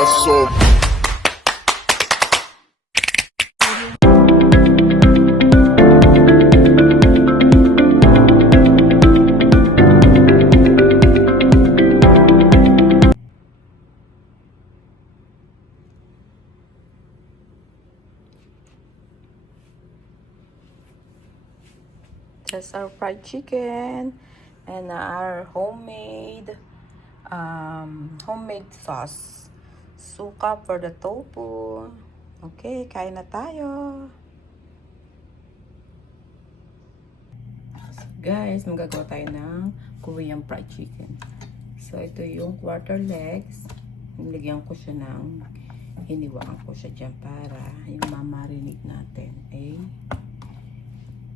corazón. That's our fried chicken and our homemade sauce. Suka for the tofu. Okay, kain na tayo. Guys, magagawa tayo ng Korean fried chicken. So, ito yung quarter legs. Nilagyan ko siya hiniwaan ko siya dyan para yung mamarinig natin ay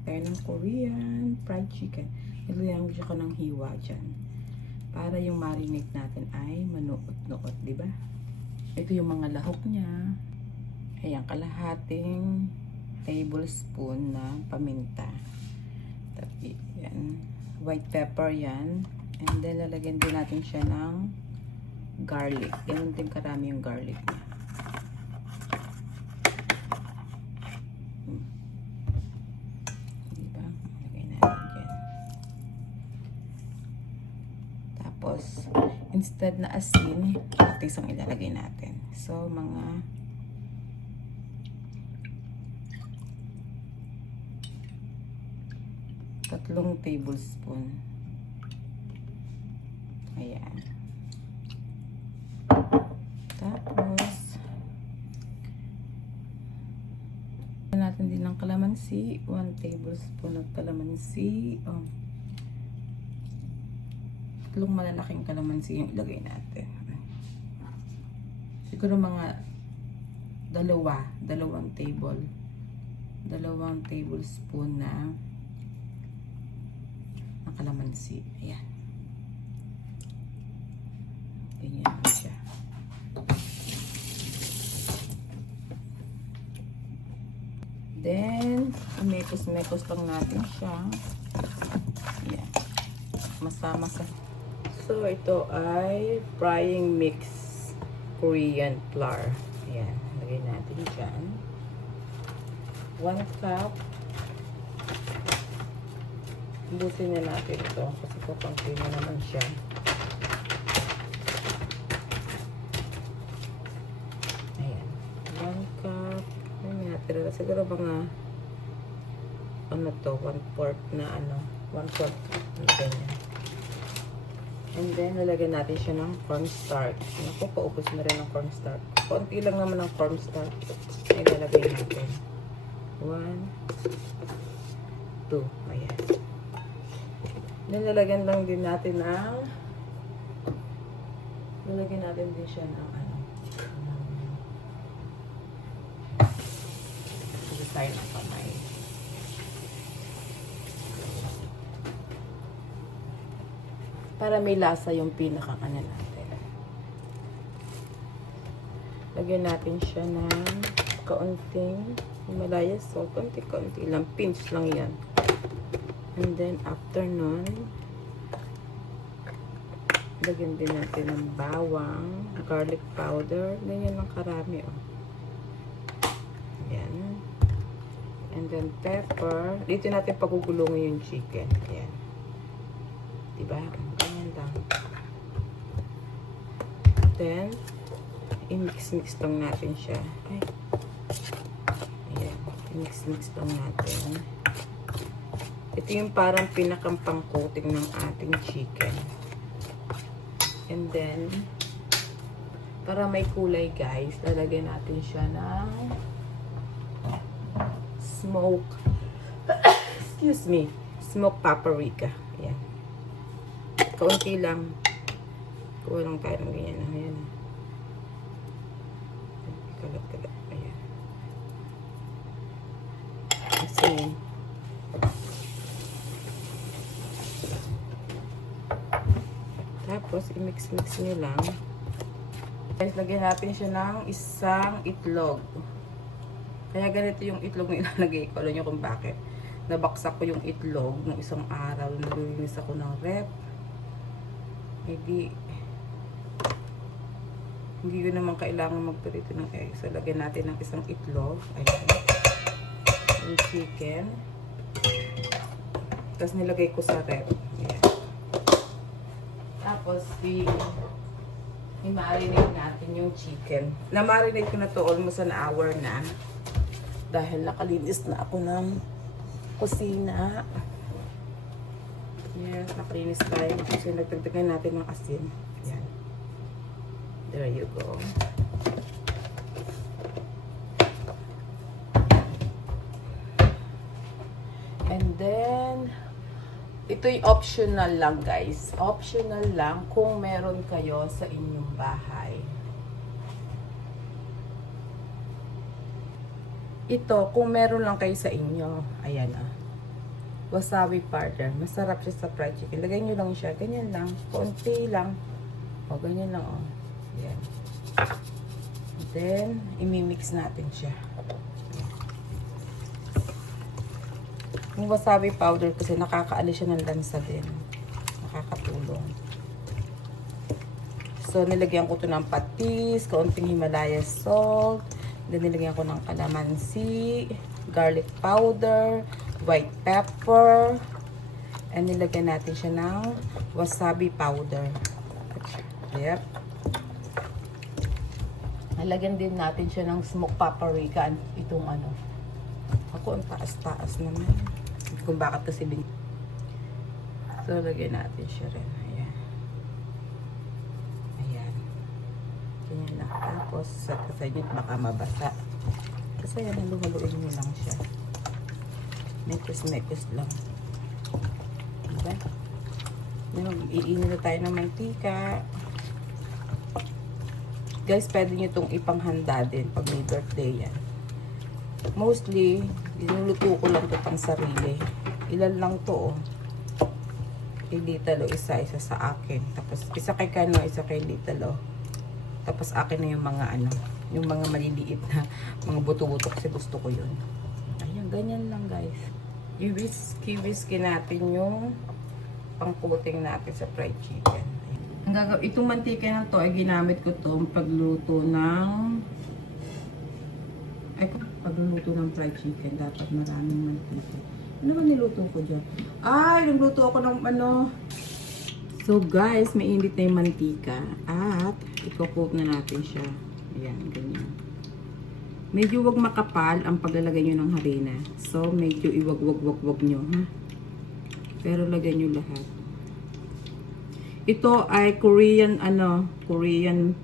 tayo ng Korean fried chicken. Nilagyan ko ng hiwa dyan para yung marinate natin ay manuot-nuot, di ba? Ito yung mga lahok niya. Ayan, kalahating tablespoon na paminta. Tapi, yan. White pepper yan. And then, lalagyan din natin siya ng garlic. Ganun din karami yung garlic niya. Tapos, instead na asin, patis ang ilalagay natin. So, mga 3 tablespoon. Ayan. Tapos, natin din ng kalamansi. 1 tablespoon ng kalamansi. 3 malalaking kalamansi yung ilagay natin. Siguro mga 2 tablespoon na kalamansi. Ayan. Ganyan na siya. Then, mekos-mekos lang natin siya. Ayan. Masama sa. So, ito ay frying mix Korean flour. Ayan. Lagay natin dyan. 1 cup. Busin na natin ito kasi kukunti na naman siya. Ayan. 1 cup. Ayan natin. Siguro mga 1/4 na 1/4 ganyan. And then, lalagyan natin siya ng cornstarch. Naku, paubos na rin ng cornstarch. Konti lang naman ng cornstarch. Ay, lalagyan natin. 1, 2. Ayan. Lalagyan lang din natin lalagyan natin din siya ng design ng kamay. Para may lasa yung pinakakanya natin. Lagyan natin siya ng kaunting Himalaya salt. Konti-konti lang. Pinch lang yan. And then, after nun, lagyan din natin ng bawang, garlic powder. Ganyan lang karami, Ayan. And then, pepper. Dito natin pagugulungin yung chicken. Ayan. Diba? Ganyan lang. Then, i-mix-mix lang natin siya. Ay. Ayan. I-mix-mix lang natin. Ito yung parang pinakampang-coating ng ating chicken. And then, para may kulay guys, lalagyan natin siya ng smoked paprika. Ayan. Kaunti lang. Kuha lang tayo ng ganyan. Ayan. Kalat-kalat. Ayan. Kasi, tapos, i-mix-mix nyo lang. Guys, lagyan natin siya ng isang itlog. Kaya ganito yung itlog na ilalagay ko. Alam nyo kung bakit. Nabaksak ko yung itlog ng isang araw. Naglilinis ako ng rep. Hindi. Hindi ko naman kailangan magprito ng egg. So, lagyan natin ng isang itlog. Ayan. Yung chicken. Tapos, nilagay ko sa ref. Ayan. Tapos, i-marinate natin yung chicken. Na-marinate ko na to almost an hour na. Dahil nakalinis na ako ng kusina. Yes, nakalinis tayo. Kasi nagtagdagan natin ng asin. Ayan. There you go. And then, ito'y optional lang guys. Optional lang kung meron kayo sa inyong bahay. Ito, kung meron lang kayo sa inyo. Ayan ah. Wasabi powder. Masarap siya sa fried chicken. Lagay nyo lang siya. Ganyan lang. Konti lang. O, ganyan lang o. Ayan. Then, imimix natin siya. Yung wasabi powder kasi nakakaano siya ng lansa din. Nakakatulong. So, nilagyan ko to ng patis, kaunting Himalaya salt, then nilagyan ko ng kalamansi, garlic powder, white pepper, and nilagyan natin siya ng wasabi powder. Yep. Nalagyan din natin siya ng smoked paprika. Itong ano. Ako, ang taas-taas naman. Kung bakit kasi bin. So, lagyan natin siya rin. Ayan. Ayan. Ganyan lang. Tapos, sa inyo, baka mabasa. Kasi yan, haluhaluin nyo lang siya. Mekos-mekos lang. Diba? Iinin na tayo ng mantika. Guys, pwede nyo itong ipanghanda din pag may birthday yan. Mostly, dinuluto ko lang ito pang sarili. Ilan lang to, oh. Kay Little, isa-isa sa akin. Tapos, isa kay Kano, isa kay Little, oh. Tapos, akin na yung mga, ano, yung mga maliliit na mga buto-buto kasi gusto ko yun. Ayan, ganyan lang, guys. I-whisk natin yung pang-coating natin sa fried chicken. Itong mantika na to ay ginamit ko to pagluluto ng fried chicken. Dapat maraming mantika. Ano ba niluto ko dyan? Ay, nagluto ako ng ano. So guys, mainit na yung mantika. At i-coat na natin siya. Ayan, ganyan. Medyo wag makapal ang paglalagay nyo ng harina. So, medyo iwag-wag-wag-wag nyo, ha? Pero lagyan nyo lahat. Ito ay Korean, Korean,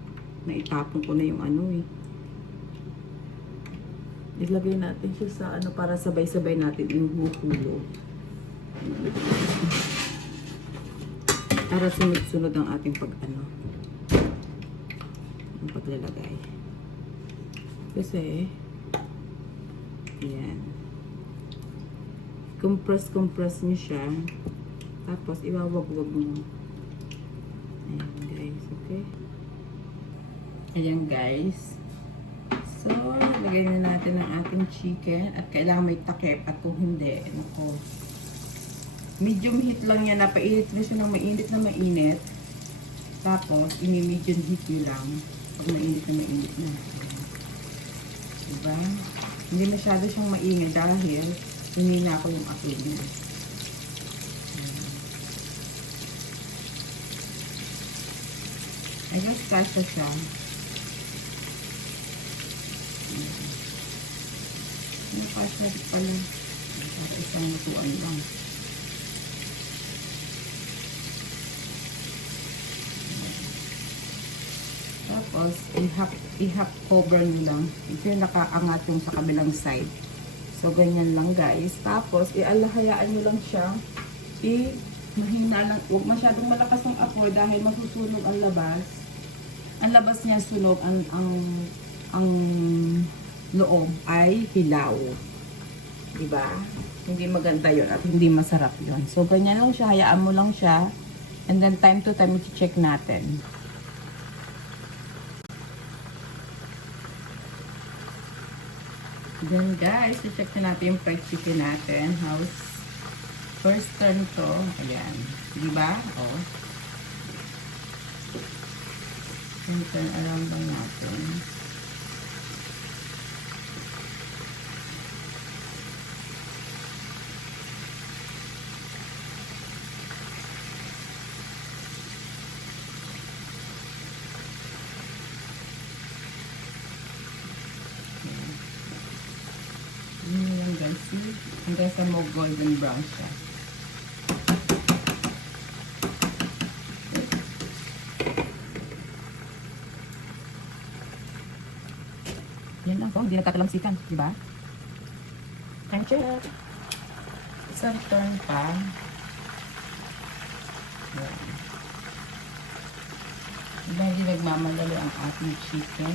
na itapon ko na yung ano eh. Ilagay natin siya sa ano para sabay-sabay natin ihuhulog. Para sunod-sunod ang ating ang paglalagay. Kasi, yan. Compress nyo siya. Tapos, iwawag-wag mo. Ayan guys, okay? Ayan guys. So, lagay na natin ang ating chicken. At kailangan may takip. At kung hindi, nako. Medium heat lang yan. Napainit na siya ng mainit na mainit. Tapos, ini-medium heat nyo lang. Pag mainit na mainit na. Diba? Hindi masyado siyang maingay dahil humina ko yung apoy niya. I guess kasha siya. Ano kasha pala? Para isang lutuan lang. Tapos, i-half cover nyo lang. Ito yung nakaangat yung sa kabilang side. So, ganyan lang guys. Tapos, ialahayaan nyo lang siya. Mahina lang. Huwag masyadong malakas ang apoy dahil masusunog ang labas. Ang labas niya sunog, ang loob ay hilaw. Diba? Hindi maganda yun at hindi masarap yun. So, ganyan lang siya. Hayaan mo lang siya. And then, time to time, i-check natin. Then guys, i-check na natin yung fried chicken natin. How's first turn to? Ayan. Diba? Oh. Yung turn around lang natin. Yun lang guys, see? Hanggang sa mo golden brown siya. Yan lang po, hindi nagkakalamsikan, di ba? Time check. Isang turn pa. Yan. Diba hindi nagmamadali ang ating chicken.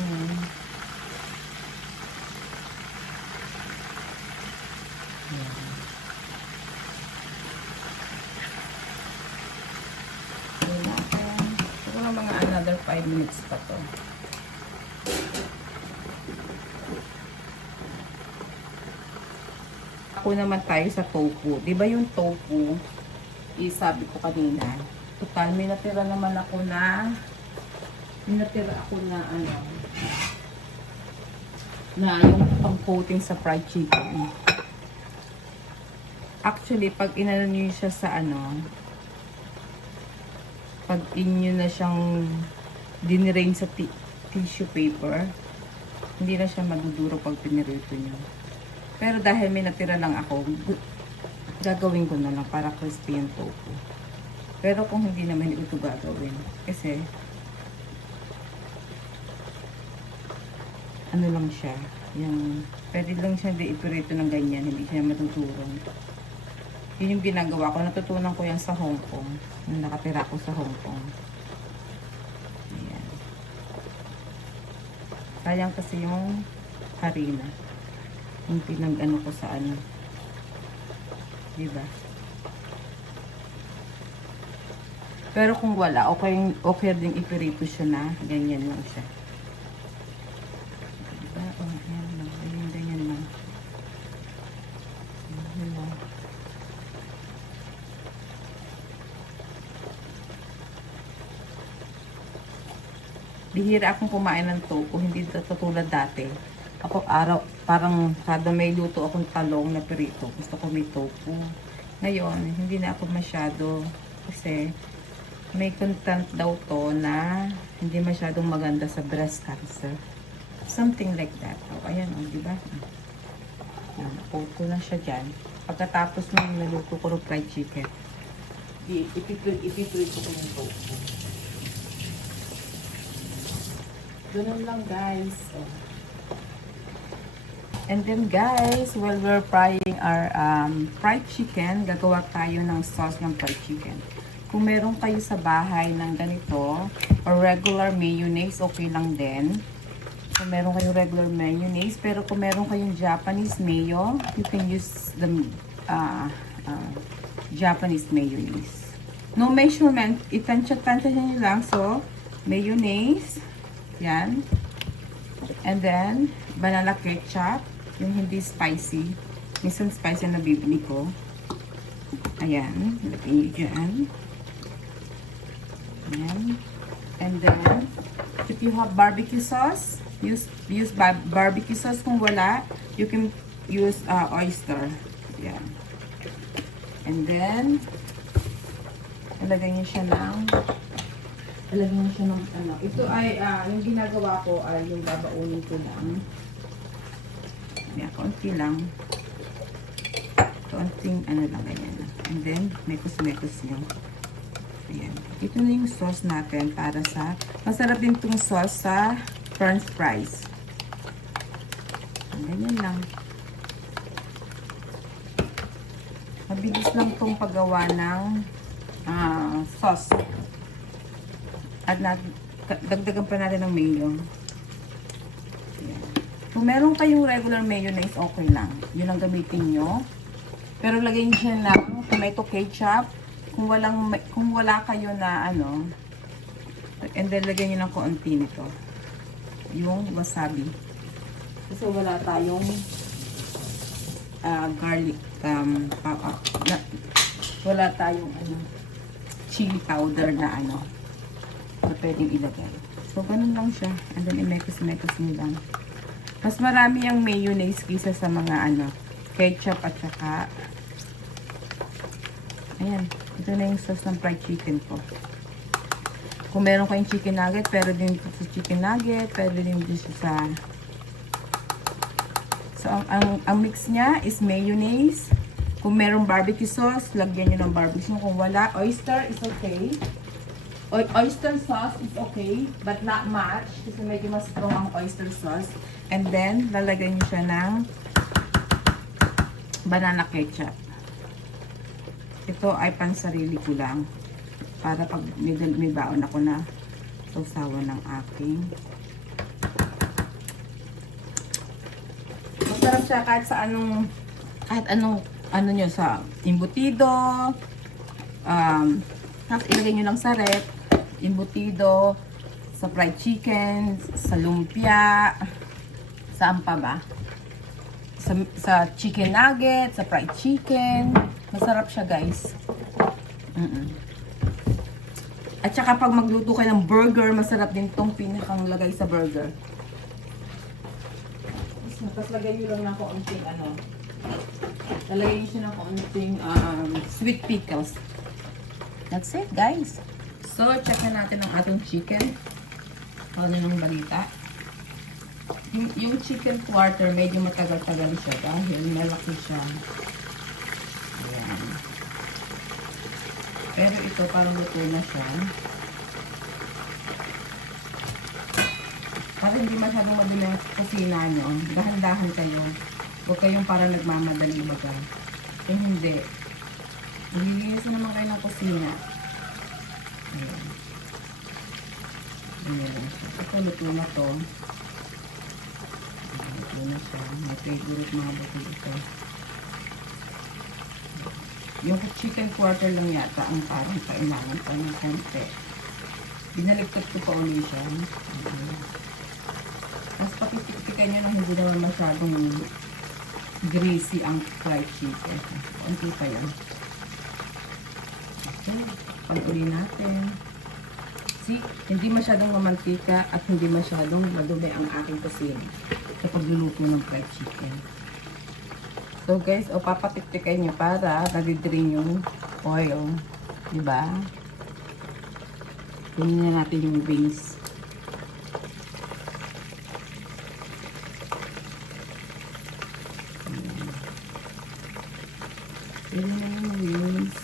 Yan. Yan natin. Siguro mga another 5 minutes pa to. Ako naman tayo sa tofu. Di ba yung tofu, sabi ko kanina, total, may natira naman ako na, ano, na yung pang-coating sa fried chicken. Actually, pag inano nyo siya sa ano, pag inyo na siyang dinirain sa tissue paper, hindi na siya maduduro pag pinirito nyo. Pero dahil may natira lang ako, gagawin ko na lang para crispy yung tofu. Pero kung hindi naman, hindi ko ito gagawin. Kasi, ano lang siya, yung, pwede lang siya iprito ng ganyan, hindi siya matutulong. Yun yung ginagawa ko. Natutunan ko yan sa Hong Kong. Nung nakatira ko sa Hong Kong. Ayan. Sayang kasi yung harina. Yung pinag-ano ko sa ano. Diba? Pero kung wala, okay din ipirito siya na. Ganyan lang siya. Diba? O, ayan lang. Ganyan lang. Ayan lang. Bihira akong kumain ng tofu. Hindi katulad dati. Ako parang kada may luto akong talong na pirito. Gusto ko may tofu. Ngayon, hindi na ako masyado kasi may content daw to na hindi masyadong maganda sa breast cancer. Something like that. O, ayan o, diba? Coat ko lang siya dyan. Pagkatapos nung naluto ko ng fried chicken, ipiprito ko yung tofu. Ganun lang guys. So, and then guys, while we're frying our fried chicken, gagawa tayo ng sauce ng fried chicken. Kung meron kayo sa bahay ng ganito, or regular mayonnaise, okay lang din. Kung meron kayong regular mayonnaise, pero kung meron kayong Japanese mayo, you can use the Japanese mayonnaise. No measurement, itansya-tansya nyo lang. So, mayonnaise, yan. And then, banana ketchup, yung hindi spicy. Minsan spicy na bibili ko. Ayan, lagay nyo dyan. Ayan. And then, if you have barbecue sauce, use barbecue sauce. Kung wala, you can use oyster. Ayan. And then, ilagay nyo siya ng ano. Ito ay, yung ginagawa ko ay yung babaunin ko lang. Ayan, konti lang. Konting ano lang, ganyan. And then, mekos-mekos nyo. Ayan. Ito na yung sauce natin para sa, masarap din itong sauce sa french fries. Ganyan lang. Mabilis lang itong paggawa ng sauce. At dagdagan pa natin ng mayo. Ayan. Kung meron kayong regular mayonnaise, okay lang. Yun ang gamitin nyo. Pero lagay nyo siya ng tomato ketchup. Kung wala kayo na ano, and then lagay nyo ng konti nito. Yung wasabi. Kasi wala tayong garlic, wala tayong ano, chili powder na ano. na pwedeng ilagay. So, ganun lang siya. And then, imekos-mekos nyo lang. Mas marami ang mayonnaise kaysa sa mga ketchup at saka ayan. Ito na yung sauce ng fried chicken ko. Kung meron kayong chicken nugget, pero din sa chicken nugget, pero din dito sa... So, ang mix niya is mayonnaise. Kung merong barbecue sauce, lagyan nyo ng barbecue. Kung wala, oyster is okay. Oyster sauce is okay, but not much. Kasi medyo mas strong ang oyster sauce. And then, lalagyan nyo siya ng banana ketchup. Ito ay pansarili ko lang. Para pag may baon ako na sausawan ng aking. Masarap siya kahit anong nyo sa embutido. Tapos ilagay nyo lang sa rep. Embutido, sa fried chicken, sa lumpia, saan pa ba? Sa chicken nugget, sa fried chicken. Masarap siya, guys. At saka pag magluto kayo ng burger, masarap din tong pinakang lagay sa burger. Tapos lagay nyo lang ng kaunting lalagay nyo siya ng kaunting sweet pickles. That's it, guys. So, check na natin ang ating chicken. Ano yung balita. Yung chicken quarter, medyo matagal-tagal siya dahil malaki siya. Ayan. Pero ito, parang luto na siya. Para hindi masyadong madali ang kusina nyo, dahan-dahan kayo. Huwag kayong parang nagmamadali baga. Kung hindi, maglilinis na naman kayo ng kusina. Ayan. Ayan. Ito, luto na to. Luto na siya. May favorite mga bato dito. Yung chicken quarter lang yata ang parang kailangan pa ng konti. Binaligtad ko pa ulit siya. Tapos pakitiktikan nyo na hindi naman masyadong greasy ang fried chicken. Konti pa yan. Okay. Pag-uli natin. See? Hindi masyadong mamantika at hindi masyadong madumi ang aking kusina sa pagluluto ng fried chicken. So guys, papatiktikan nyo para nag-drain yung oil. Diba? Kunin na natin yung wings. Kunin na yung wings.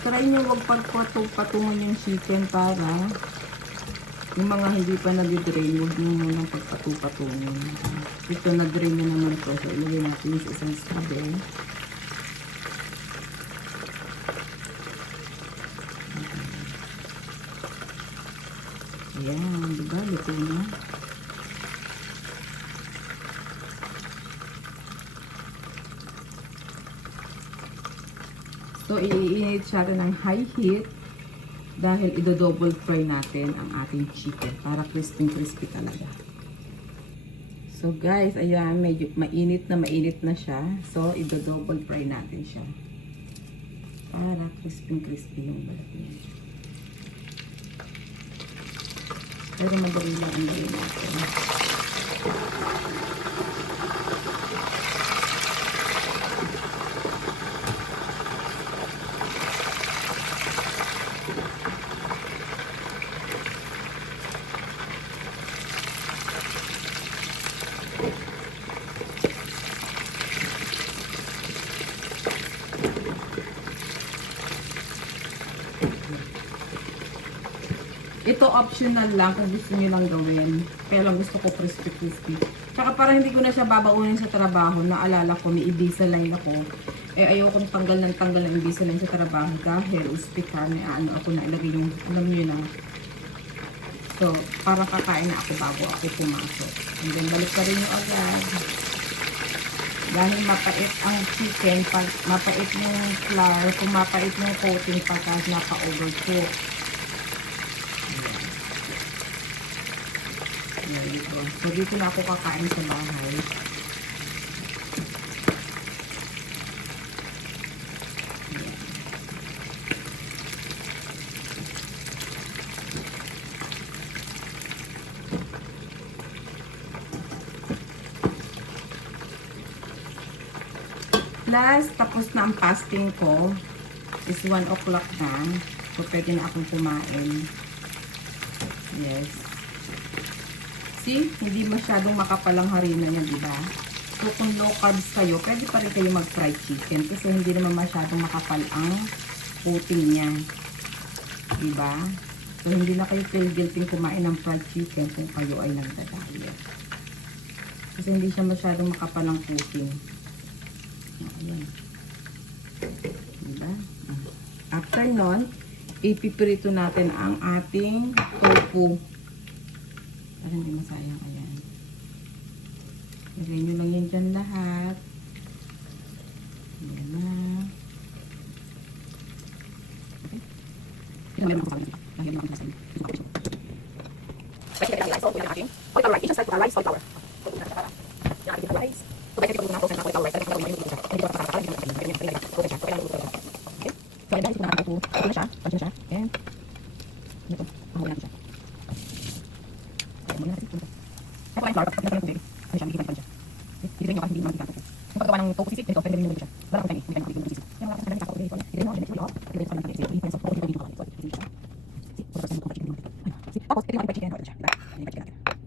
Try nyo wag pagpatungan yung chicken para yung mga hindi pa nag-drain, huwag nyo munang pagpatupatungin. Ito nag-drain na naman po. So, ilagay natin sa isang sabi. Ayan, diba? Luto na. So, i-init siya ng high heat dahil i-double fry natin ang ating chicken para crispy talaga. So, guys, ayan, medyo mainit na siya. So, i-double fry natin siya para crispy yung balat niya. Pero madali lang ang gawin natin. Ito optional lang kung gusto niyo lang gawin. Kaya lang gusto ko crispy. Tsaka para hindi ko na siya babaunin sa trabaho, naalala ko may Invisalign ako. Ayokong tanggal ng Invisalign sa trabaho dahil uspikan, ako na ilagay yung, alam niyo na, So, parang kakain na ako bago ako pumasok. And then, balik pa rin yung agad. Dahil mapait ang chicken, pag mapait yung flour, pumapait yung coating pagka naka-overcook. There you go. So, dito na ako kakain sa bahay. Plus, tapos na ang fasting ko. Is 1 o'clock na. So, pwede na akong kumain. Yes. See? Hindi masyadong makapalang harina niya, diba? So, kung low carbs kayo, pwede pa rin kayo mag-fried chicken. Kasi hindi naman masyadong makapal ang coating niya. Diba? So, hindi na kayo feel guilty kumain ng fried chicken kung kayo ay nagda-diet. Kasi hindi siya masyadong makapal ang coating. Ayan. Diba? After nun, ipiprito natin ang ating tofu. Para hindi masayang. Ayan. Lagay nyo lang yan dyan lahat. Ayan na. Okay. Lagyan mo lang ang kasama. Pwede natin ang rice. Pwede natin. Oil or rice. Each side put a rice or flour. Pwede natin ang rice. So, pwede natin ang rice. Pwede natin ang rice. Pwede natin ang rice. So, dahil ito na natin ito na siya. Pansin na siya. And, ito. Mahuwi natin siya. Mahuwi natin ito. Kaya po ay flour. Pag natin ang tubig. Ano siya, magiging pa siya. Hindi nyo ba? Hindi nyo magiging pa. Kung paggawa ng tofu sisig, ganito, pwede nyo siya. Wala akong tayo. Hindi tayo makikita ng sisig. Kaya wala akong tayo nakakapag dito. Hindi nyo, hindi nyo, hindi nyo, hindi nyo, hindi nyo, tapos ito yung fried chicken. Ito siya. Diba? Yung fried chicken natin.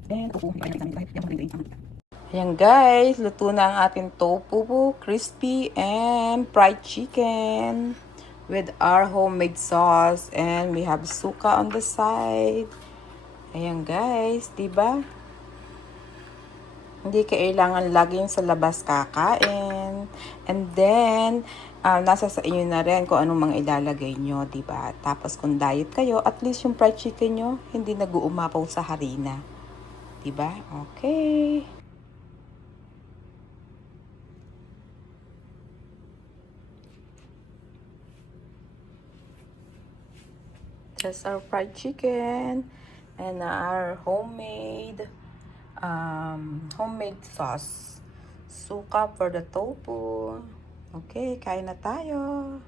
Then, tofu. Hindi natin namin. Yung mga natin. Ayan guys, luto na ang ating tofu, crispy and fried chicken with our homemade sauce, and we have suka on the side. Ayan guys, diba? Hindi kailangan laging sa labas kakain. And then, nasa sa inyo na rin kung anong mga ilalagay nyo, diba? Tapos kung diet kayo, at least yung fried chicken nyo, hindi nag-uumapaw sa harina. Diba? Okay. That's our fried chicken and our homemade sauce. Suka for the tofu. Okay, kain na tayo.